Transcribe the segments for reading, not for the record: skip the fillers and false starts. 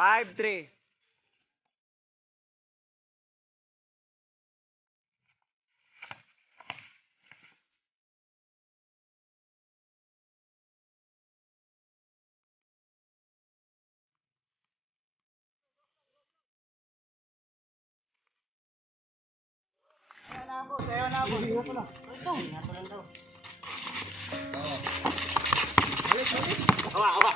Five, 3. Sayo na ako. Ito, nato lang daw. Awa.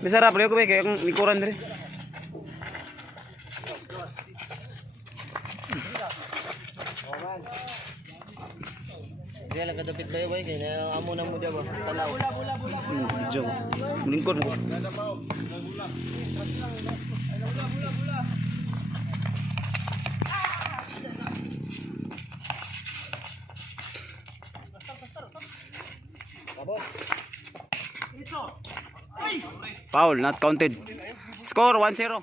Bisara pala ko ba kaya kung likuran diri. Dia lang kadapit bayo bay kay amo na mo dia ba. Talaw. Medyo. Lingkod mo. Foul, not counted. Score 1-0.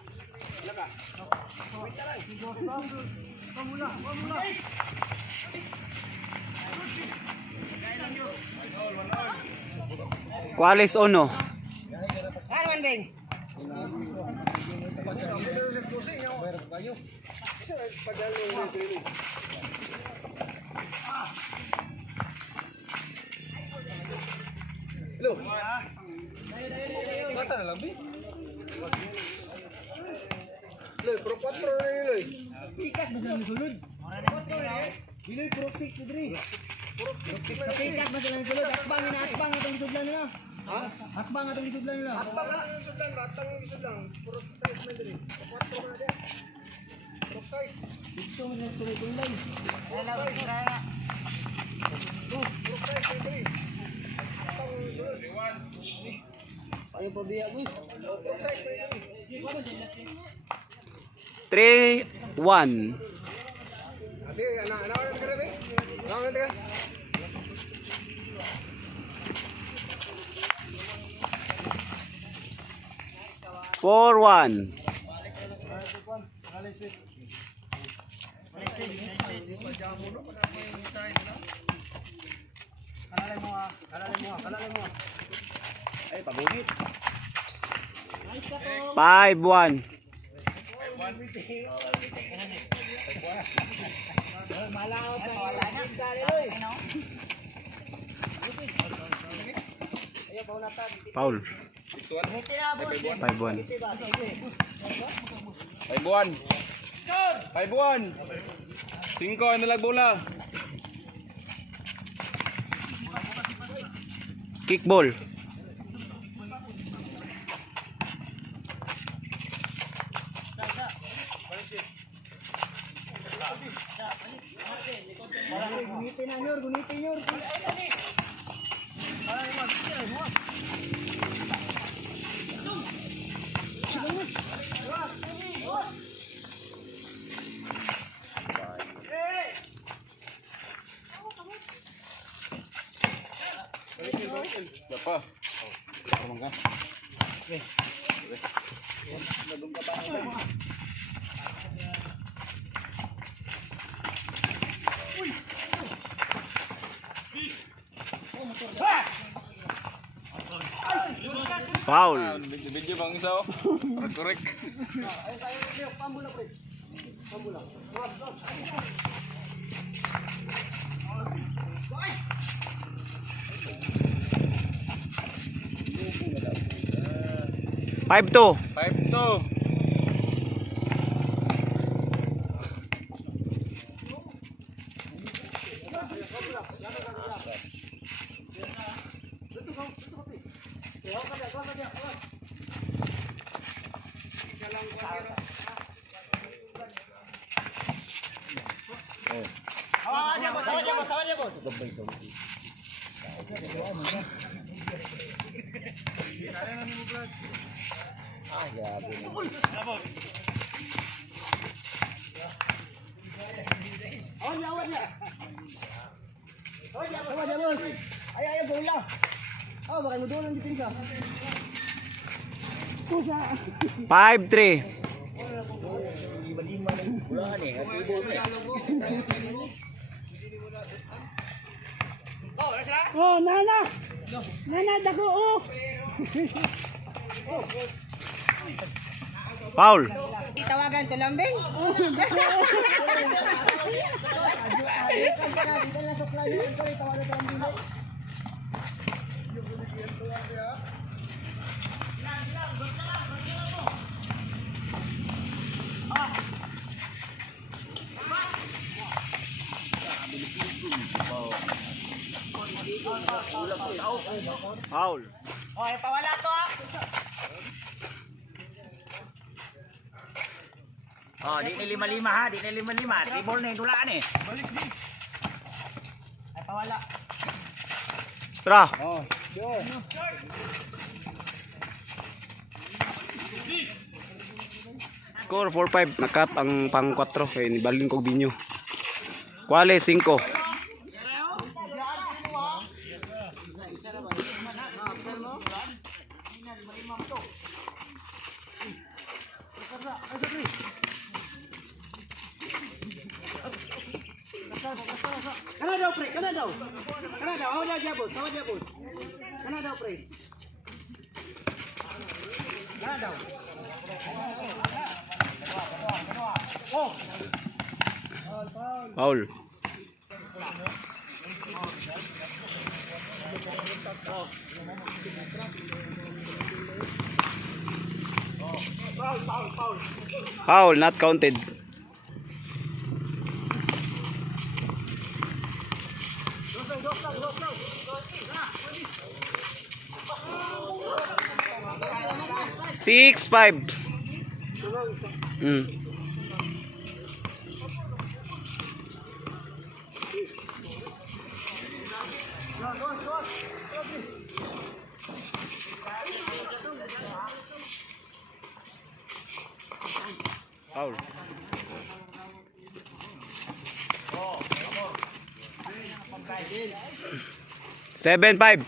¿Cuál es uno? Ano beng? Hello. Mata na lang, bi. Loy, pro 4 na yun, Pikas ba sila sulod? Biloy pro 6 diri. Sa pikas ba sila sulod? Atbang itong isudlan nila. Ha? Atbang itong isudlan nila. Atbang lang yung sudlan, batang yung sudlan. Pro 5 na diri. Pro 4 na din. Pro 5. Ito man na tuloy-tuloy. Wala ba sira na? Pro 5 na diri. Atbang yung sudlan. Ayo pa biya boy. Pro 5 na diri. 3-1. Sige, anawan ka rin, bi. Anawan ka. 4-1. Ay, pabugit. 5-1. Malaw pa wala na dali loy. Foul. 5-1. 5-1. 5-1. 5 ang nalag bola. Kickball. Gunitin na nyor, gunitin nyor. Foul. Video bang isa oh. Korek. 5-2. 5-2. Tawa dyan, boss. Ay, bola. Oh, baka mo doon ang depensa. 5-3. Oh, nana. Nana, dako, oh. Foul. Itawagan to lambing. Foul. Oh, di ni 5-5 ha, di ni 5-5. Tribol na yung dulaan eh. Tara. Oh, sure. Score 4-5. Nakat ang pang 4. Kaya nibalin kong binyo. Kuwale 5. Kana daw, pre, kana daw. Kana daw, awa dia bos, awa dia bos. Kana daw, pre. Kana daw. Foul. Foul, not counted. Six, 5. Foul. Seven, 5.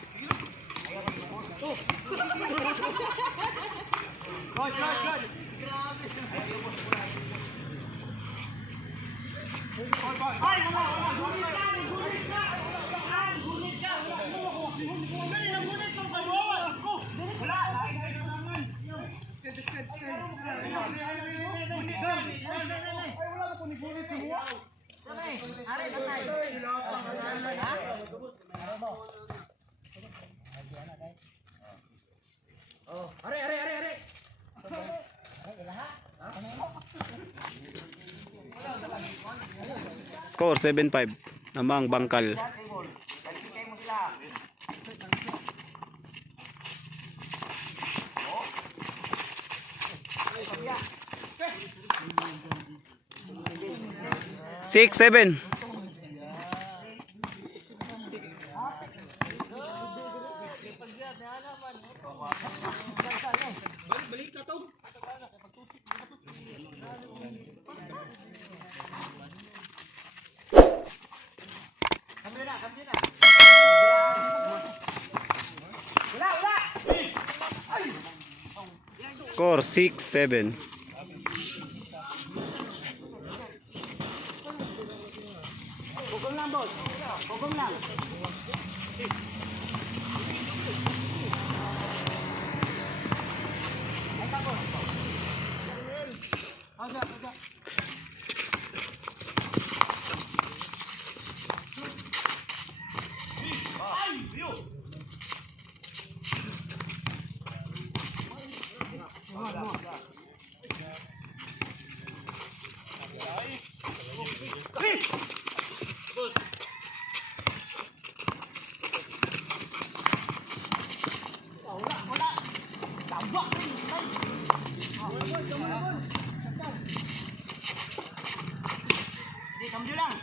Score 7-5. Namang Bangkal. Six, 7. Score 6-7. Hukom lang, boss. Hukom lang. Di, kamjo lang.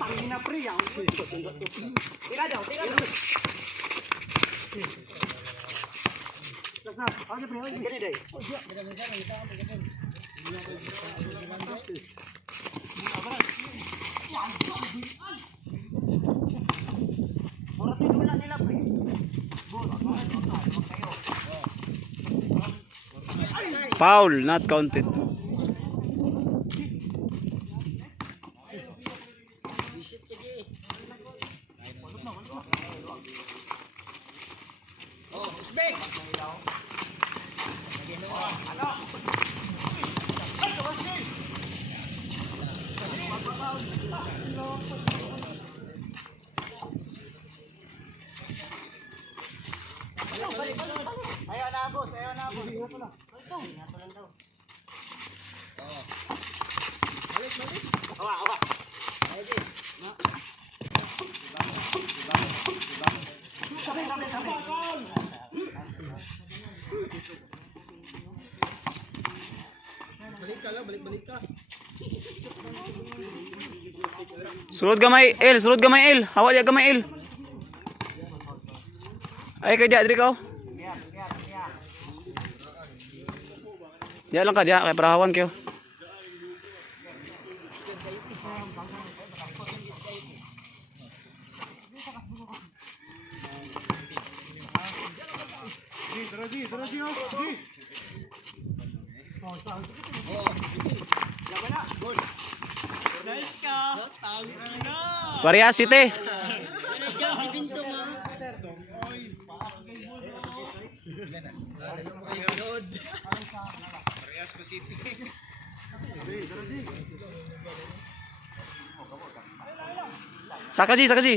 Pangina pre, yang. Tira daw, tira daw. Nasab, ano pre? Gani day. Mura tinulan nila pre. Foul, not counted. Ayaw na boss, ayaw na boss. Ito lang. Ito lang daw. Awa, awa. Sabi, sabi, sabi. Balik ka lang, balik ka. Sulod gamay El, sulod gamay El. Hawal ya gamay El. Ay kay dia diri ka. Dia lang ka dia kay parahawan kayo. Variasity. Sakaji, sakaji.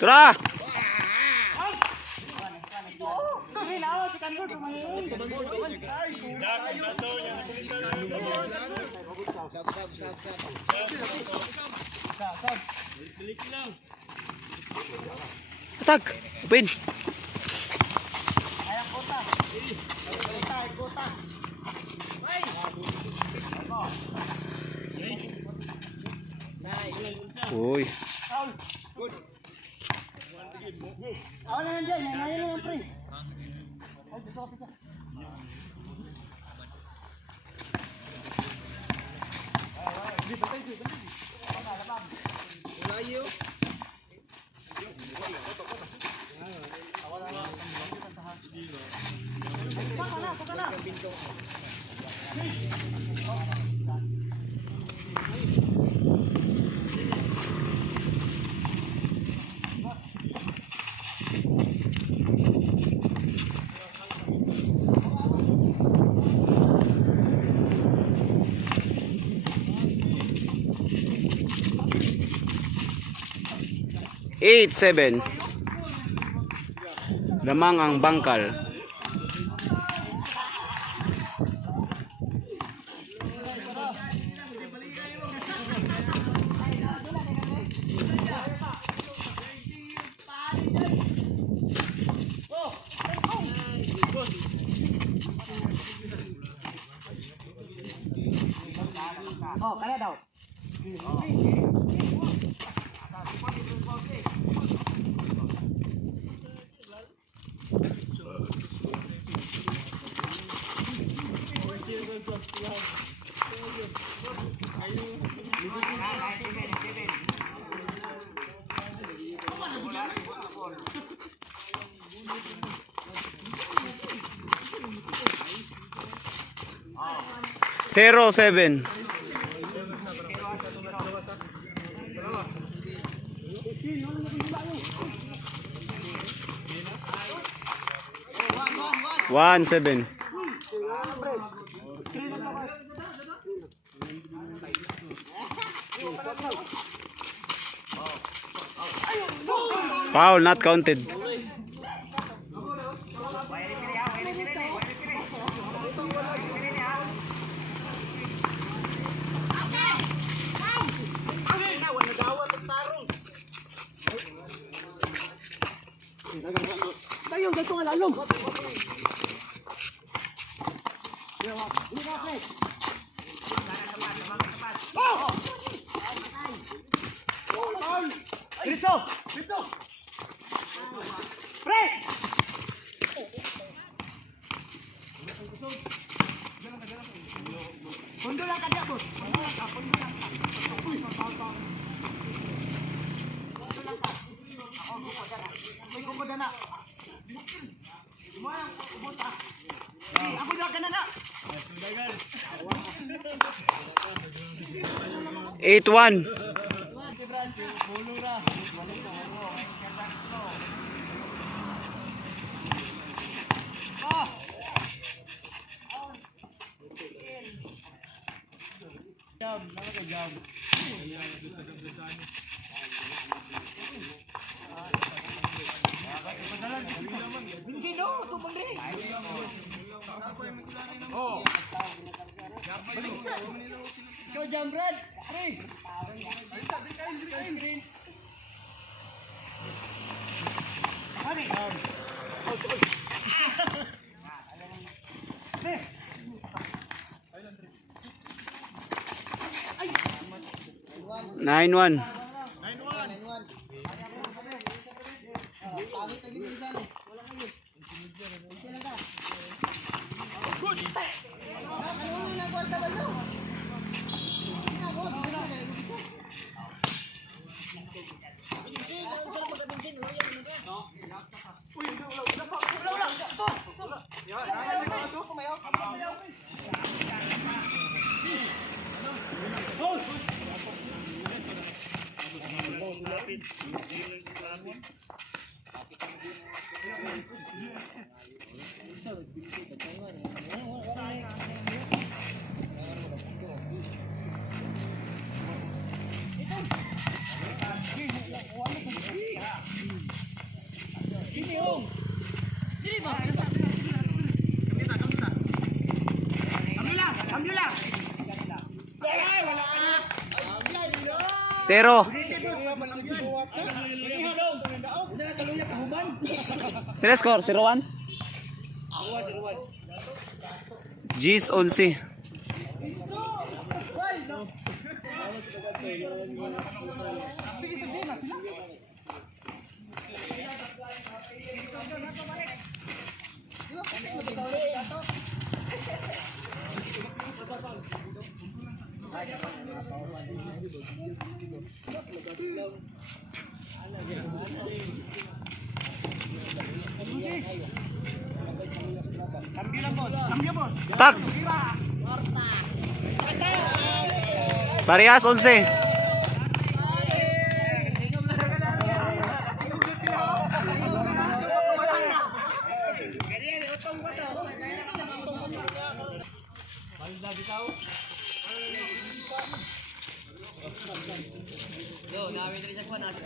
Tara. Attack. Open. Uy. Ako na nandiyan, nangyay na yung pre. Eight, 7. Damang ang bangkal. Oh, kana daw. Zero, 7. One, 7. Foul, not counted. Tayo, ganito nga lalong. Diretso! Diretso! Pre! Pundo lang ka dyan, boss. Pundo lang ka. Pundo lang ka. Ako, gupo dyan. May gupo dyan na. Lumayang, ubos ah. Ako dyan ka na na. 8-1. Vincino, tumang rin. Oh. Ikaw dyan, Brad. Pre! Nine, 1. Kambyo lang! Zero. Tira score, 0-1. G's 11. Kambyo lang, boss. Kambyo, boss. Tak. Parehas 11. Yo, namin rin sa kuwan natin.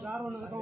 Klaro na ito.